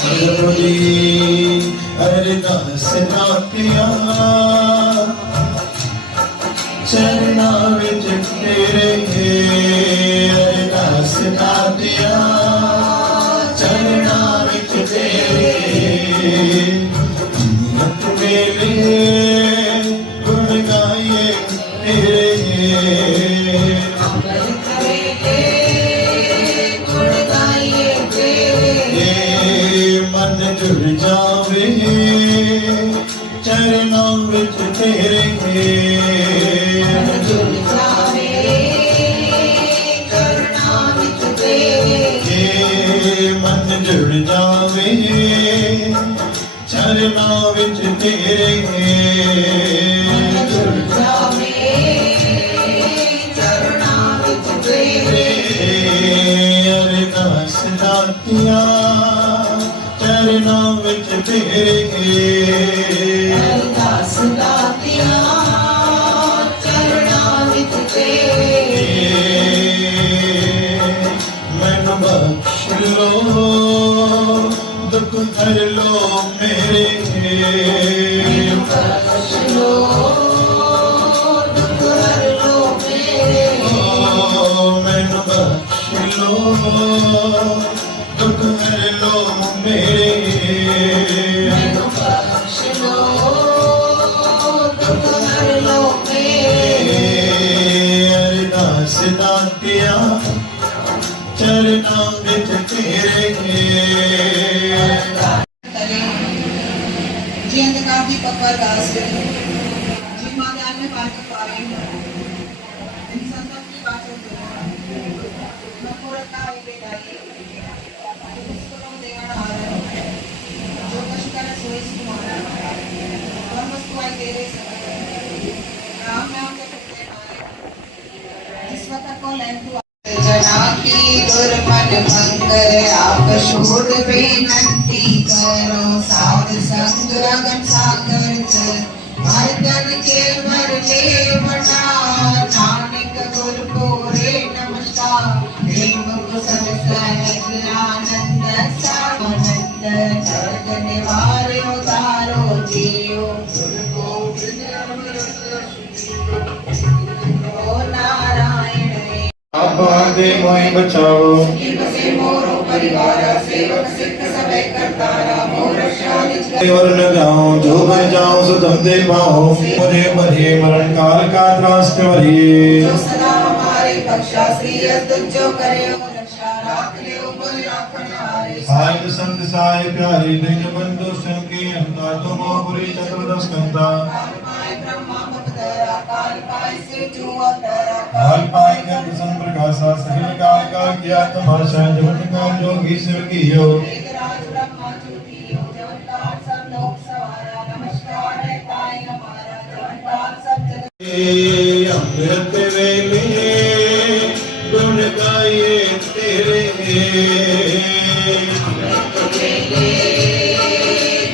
प्रभु जी अरदास दातिया चरना विच तेरे अरदास दातिया चरना विच तेरे मत मेले गुण गाइए तेरे मन जुड़ जावे चरणों विच तेरे मन जुड़ जावे चरणों विच तेरे मन जुड़ जावे चरणों विच तेरे मन जुड़ जावे चरणों विच तेरे अरदास दातिया चरणों विच तेरे अरदास दातिया चरणों विच तेरे मैनू बख्श लो दुख हर लो मेरे बख्श लो दुख हर लो मेरे मैनू बख्श लो दुख हर लो मेरे मैनू बख्श लो दुख हर लो मेरे अरदास दातिया चरणों विच तेरे जी अंधकार की पकड़ दास जी मैदान में बात पावे इन संतों की बातों को नकोरता है बेदाई इसको लोग देवना आ रहे जो कुछ कर सोई सुमारा और वस्तु आई तेरे राम नाम के पुत्र आए जिस वक्त को लैंटू जना की दुर्मन मंगल आप शोध बेनती करो साध संग रगन सागर हरदन के मरले बना नानक गुर को रे नमस्कार प्रेम कुशल सहज आनंद सावनंद जग निवार उतारो जियो गुर को नारायण आपा दे मोहि बचाओ से मोरो परिवार सेवक सिख सबे करतारा मोर शानिज और न जाऊं जो मैं जाऊं सो तुम दे पाओ मुझे मरे मरण काल का त्रास करिए जो सदा हमारे पक्षा श्री तुझो करे रक्षा राख ले उबल राखन हारे साई संत साई प्यारे दिन बंधु संके अंता तुम पुरी चतुर्दश कंता ब्रह्मा भक्तरा काल पाए से जो अवतारा काल पाए गर्भ संप्रकाशा सहिल काल का किया तमाशा जवन का जोगी शिव कियो राज ब्रह्मा चुटियो जवनकार सब लोक सवारा नमस्कार है ताई हमारा जवनकार सब जगत अमृत वेले गुण गाइए तेरे अमृत वेले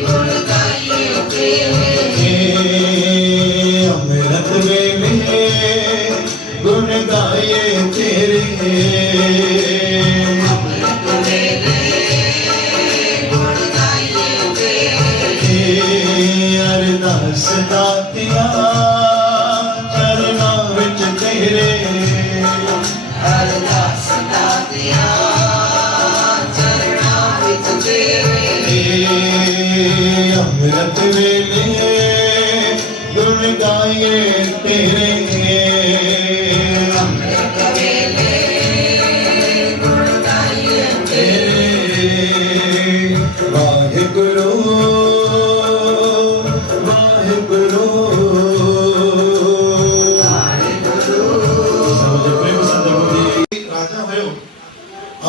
गुण गाइए तेरे अमृत वेले गुण गाइए तेरे अमृत वेले गुण गाइए तेरे अरदास दातिया चरणों विच तेरे अरदास दातिया चरणों विच तेरे अमृत वेले गुण गाइए तेरे अमृत वेले गुण गाइए तेरे वाहिगुरु वाहिगुरु राजा भयो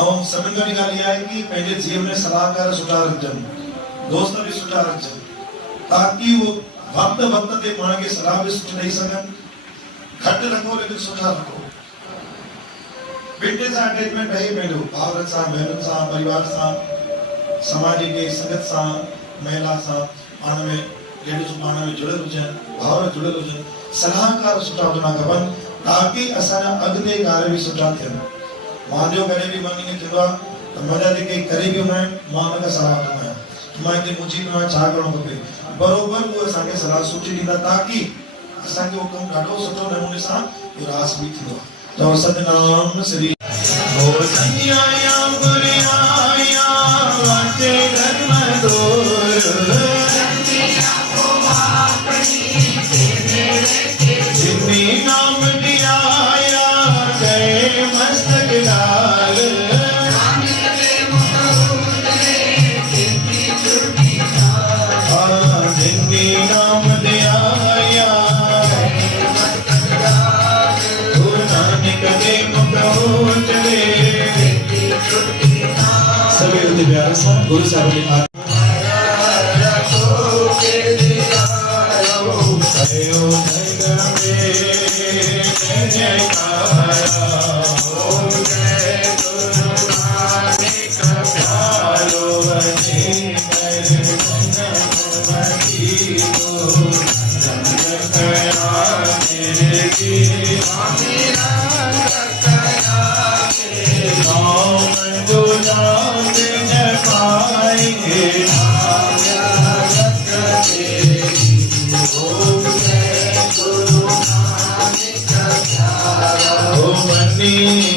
ऐं सभिनि खां वॾी ॻाल्हि इहा आहे कि पंहिंजे जीवन में सलाहकार सुठा रखजनि दोस्त भी सुठा रखजनि ताकि वो वक्त वक्त ते पाण खे सलाह भी सुठी ॾेई सघनि घटि रखो लेकिन सुठा रखो ॿिन्हिनि सां अटैचमेंट रहे पंहिंजो भाउरनि सां भेनरुनि सां परिवार सां समाज के संगत सां महिला सां पाण में लेडीज़ पाण में जुड़ियल हुजनि भाउर जुड़ियल हुजनि सलाहकार सुठा हुजणा खपनि ताकि असांजा अॻिते कार्य भी सुठा थियनि मुंहिंजो कॾहिं बि मन ईअं थींदो आहे त मजा जेके करे बि हुन मां हुन खां सलाह वठंदो आहियां मां हिते मुंहिंजी में छा करणो खपे बरोबर उहे असांखे सलाह सुठी ॾींदा ताकी असांखे उहो कमु ॾाढो सुठो नमूने सां विरास बि थींदो आहे चओ सतनाम श्री ओ संयाया बुरियाया वाचे धर्म दोर जिन्नी नाम दियाया गए मस्तक लाल जिन्नी नाम दियाया गुरु नानक दे मुख चले सभी उते प्यारे सां गुरु साहब ने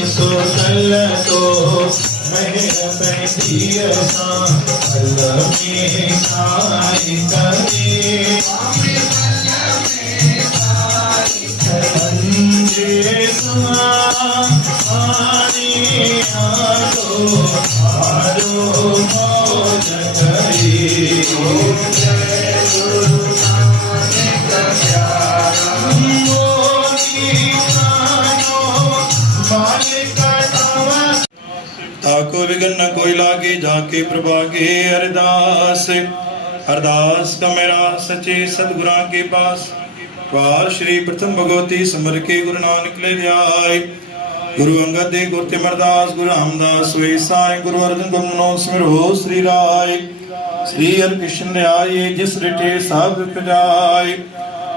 सो कल तो मेहर पैदिया सा अल्लाह में साई करे अंजे सुहानी आलो आलो मौज करी ताको विघन न कोई लागे जाके प्रभागे अरदास अरदास का मेरा सच्चे सतगुरां के पास वार श्री प्रथम भगवती समर के गुरु नानक ले ध्याय गुरु अंगद दे गुरु तिमरदास गुरु रामदास वे साई गुरु अर्जन गुरु सिमरो श्री राय श्री हर कृष्ण दयाये जिस रिटे सब प्रजाय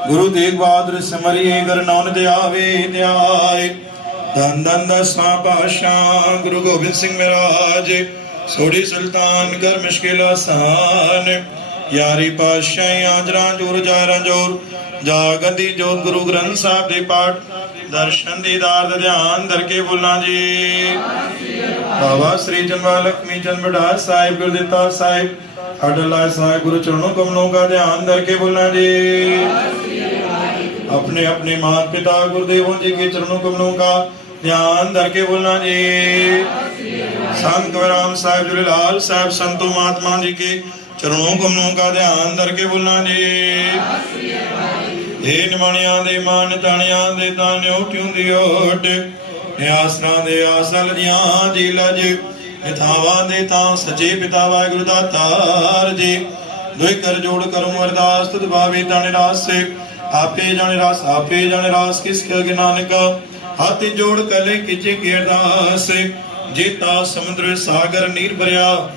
गुरु तेग बहादुर सिमरिए गुरु नानक दयावे ध्याय धन धन दसवां पातशाह गुरु गोबिंद सिंह महाराज सोढ़ी सुल्तान कर मुश्किल आसान यारी पातशाही आजरा जोर जारा जोर जागंदी जोत गुरु ग्रंथ साहब दे पाठ दर्शन दीदार ध्यान धर के बोलना जी बाबा श्री जन्मा लक्ष्मी चंद बड़ा साहिब गुरुदिता साहिब अडला साहिब गुरु चरणों कमलों का ध्यान धर के बोलना जी अपने अपने माता पिता गुरुदेवों जी के चरणों कमलों का ध्यान धर के बोलना जी संत कवराम साहिब जुलेलाल साहिब संतों महात्मा जी के चरणों कमलों का ध्यान धर के बोलना जी हे निमाणिया दे मान ताणिया दे तान्यो ट्यूं दी ओट नियासना दे आसल जियां जी लज निथावा दे तां सचे पिता वाहिगुरु दातार जी दुई कर जोड़ करूं अरदास तुद भावे ताने रास से आपे जाने रास किसके अगे नानक हाथ जोड़ कले किचे की अरदास जेता समुद्र सागर नीर भरिया